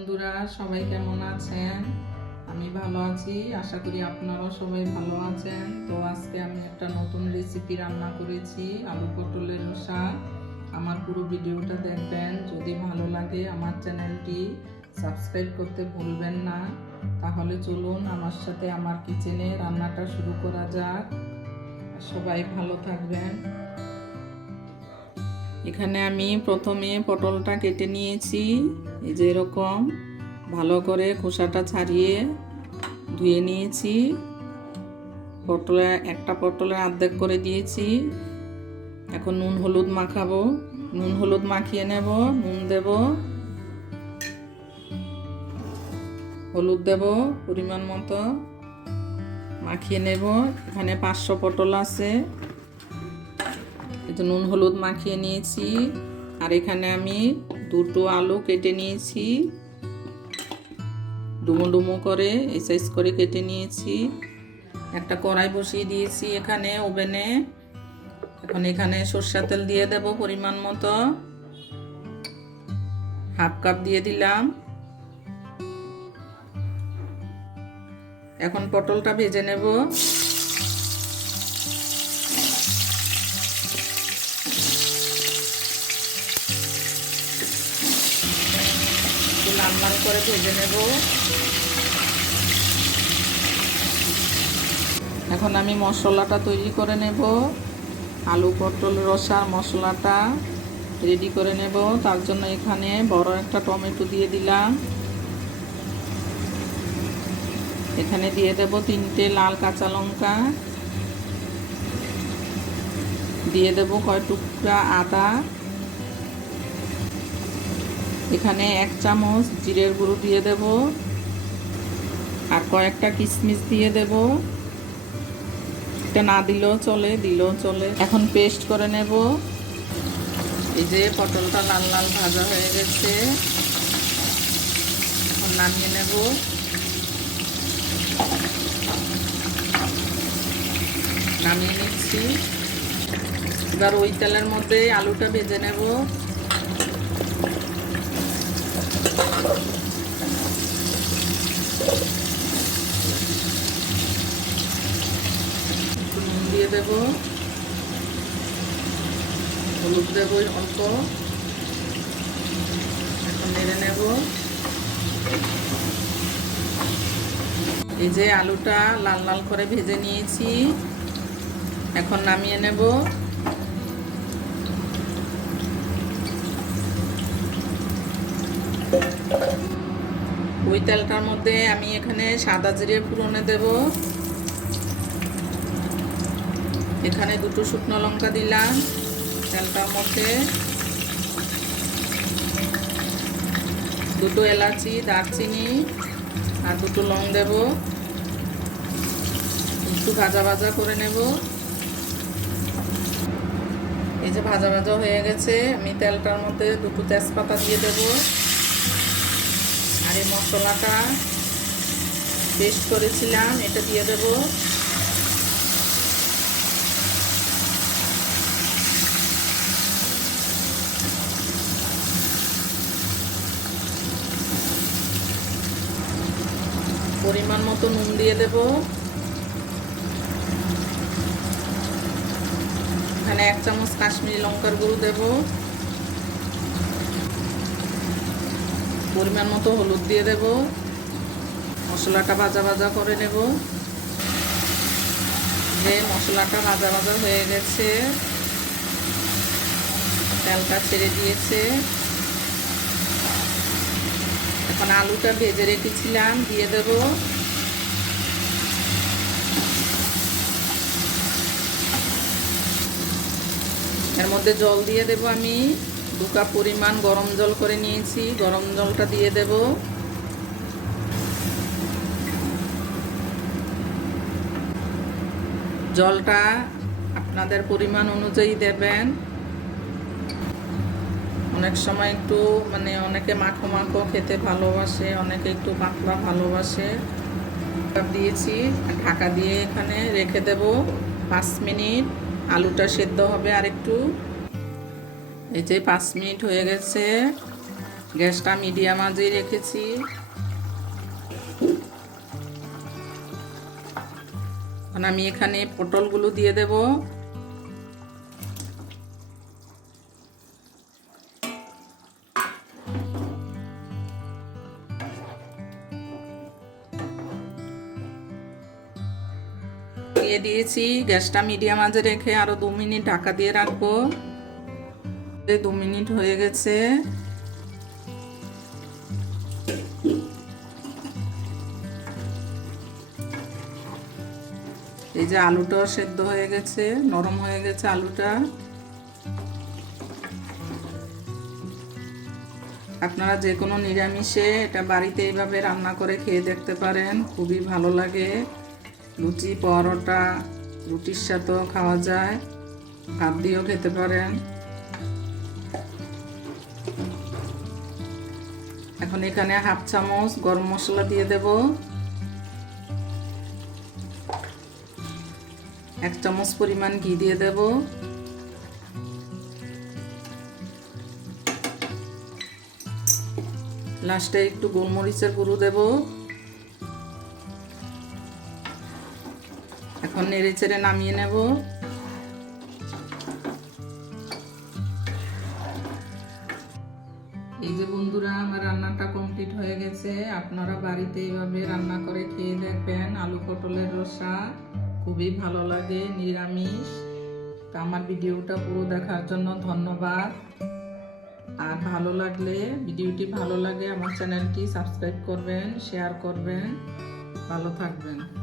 বন্ধুরা, সবাই কেমন আছেন? আমি ভালো আছি, আশা করি আপনারাও সবাই ভালো আছেন। তো আজকে আমি একটা নতুন রেসিপি রান্না করেছি, আলু পটলের শাক আমার পুরো ভিডিওটা দেখবেন। যদি ভালো লাগে আমার চ্যানেলটি সাবস্ক্রাইব করতে ভুলবেন না। তাহলে চলুন আমার সাথে আমার কিচেনে রান্নাটা শুরু করা যাক। সবাই ভালো থাকবেন। এখানে আমি প্রথমে পটলটা কেটে নিয়েছি। এই যে এরকম ভালো করে খোসাটা ছাড়িয়ে ধুয়ে নিয়েছি। পটলে একটা পটলে অর্ধেক করে দিয়েছি। এখন নুন হলুদ মাখাবো। নুন হলুদ মাখিয়ে নেব, নুন দেব। হলুদ দেব পরিমাণ মতো। মাখিয়ে নেব। এখানে পাঁচশো পটল আছে। নুন হলুদ মাখিয়ে নিয়েছি। আর এখানে আমি দুটো আলু কেটে নিয়েছি। ডুমো ডুমো করে এই সাইজ করে কেটে নিয়েছি। একটা কড়াই বসিয়ে দিয়েছি এখানে ওভেনে। এখন এখানে সর্ষা তেল দিয়ে দেব পরিমাণ মতো। হাফ কাপ দিয়ে দিলাম। এখন পটলটা ভেজে নেব। লাল লাল করে ভেজে নেব। এখন আমি মশলাটা তৈরি করে নেব। আলু, পটল, রসার মশলাটা রেডি করে নেব। তার জন্য এখানে বড় একটা টমেটো দিয়ে দিলাম। এখানে দিয়ে দেব তিনটে লাল কাঁচা লঙ্কা। দিয়ে দেব কয় টুকরা আদা। এখানে এক চামচ জিরের গুঁড়ো দিয়ে দেব আর কয়েকটা কিশমিশ দিয়ে দেব। এটা না দিলেও চলে দিলেও চলে। এখন পেস্ট করে নেব। এই যে পটলটা লাল লাল ভাজা হয়ে গেছে। এখন নামিয়ে নেব। নামিয়ে নিচ্ছি। এবার ওই তেলের মধ্যে আলুটা ভেজে নেব একটু নুন দিয়ে দেব। হলুদ দেবো অল্প। এখন নেড়ে নেব। এই যে আলুটা লাল লাল করে ভেজে নিয়েছি। এখন নামিয়ে নেব। ওই তেলটার মধ্যে আমি এখানে সাদা জিরে ফুরনে দেব। এখানে দুটো শুকনো লঙ্কা দিলাম তেলটার মধ্যে। দুটো এলাচি, দারচিনি আর দুটো লং দেব। একটু ভাজা ভাজা করে নেব। এই যে ভাজা ভাজা হয়ে গেছে, আমি তেলটার মধ্যে দুটো তেজপাতা দিয়ে দেব। আর এই মশলাটা পেস্ট করেছিলাম, এটা দিয়ে দেব। পরিমাণ মতো নুন দিয়ে দেব। এখানে এক চামচ কাশ্মীরি লঙ্কার গুঁড়ো দেব। পরিমাণ মতো হলুদ দিয়ে দেব। মশলাটা ভাজা ভাজা করে নেব। যে মশলাটা ভাজা ভাজা হয়ে গেছে। তেলটা ছেড়ে দিয়েছে। এখন আলুটা ভেজে রেখেছিলাম, দিয়ে দেব। এর মধ্যে জল দিয়ে দেব আমি। দু কাপ পরিমাণ গরম জল করে নিয়েছি। গরম জলটা দিয়ে দেব। জলটা আপনাদের পরিমাণ অনুযায়ী দেবেন। অনেক সময় একটু মানে অনেকে মাখো মাখো খেতে ভালোবাসে, অনেকে একটু পাতলা ভালোবাসে। দিয়েছি ঢাকা দিয়ে এখানে রেখে দেব। পাঁচ মিনিট। আলুটা সেদ্ধ হবে আর একটু এই যে পাঁচ মিনিট হয়ে গেছে। গ্যাসটা মিডিয়াম আজেই রেখেছি। এখন আমি এখানে পটলগুলো দিয়ে দেব। দিয়ে দিয়েছি। গ্যাসটা মিডিয়াম আজে রেখে আরও দু মিনিট ঢাকা দিয়ে রাখব। দু মিনিট হয়ে গেছে। এই যে আলুটাও সেদ্ধ হয়ে গেছে, নরম হয়ে গেছে আলুটা। আপনারা যে কোনো নিরামিষে এটা বাড়িতে এইভাবে রান্না করে খেয়ে দেখতে পারেন, খুবই ভালো লাগে। লুচি, পরোটা, রুটির সাথেও খাওয়া যায়। ভাত দিয়েও খেতে পারেন। এখন এখানে হাফ চামচ গরম মশলা দিয়ে দেব। এক চামচ পরিমাণ ঘি দিয়ে দেব। লাস্টে একটু গোলমরিচের গুঁড়ো দেব। এখন নেড়ে চেড়ে নামিয়ে নেব। এই যে বন্ধুরা, আমার রান্নাটা কমপ্লিট হয়ে গেছে। আপনারা বাড়িতে এইভাবে রান্না করে খেয়ে দেখবেন। আলু পটলের রসা খুবই ভালো লাগে, নিরামিষ। তো আমার ভিডিওটা পুরো দেখার জন্য ধন্যবাদ। আর ভালো লাগলে, ভিডিওটি ভালো লাগে, আমার চ্যানেলটি সাবস্ক্রাইব করবেন, শেয়ার করবেন। ভালো থাকবেন।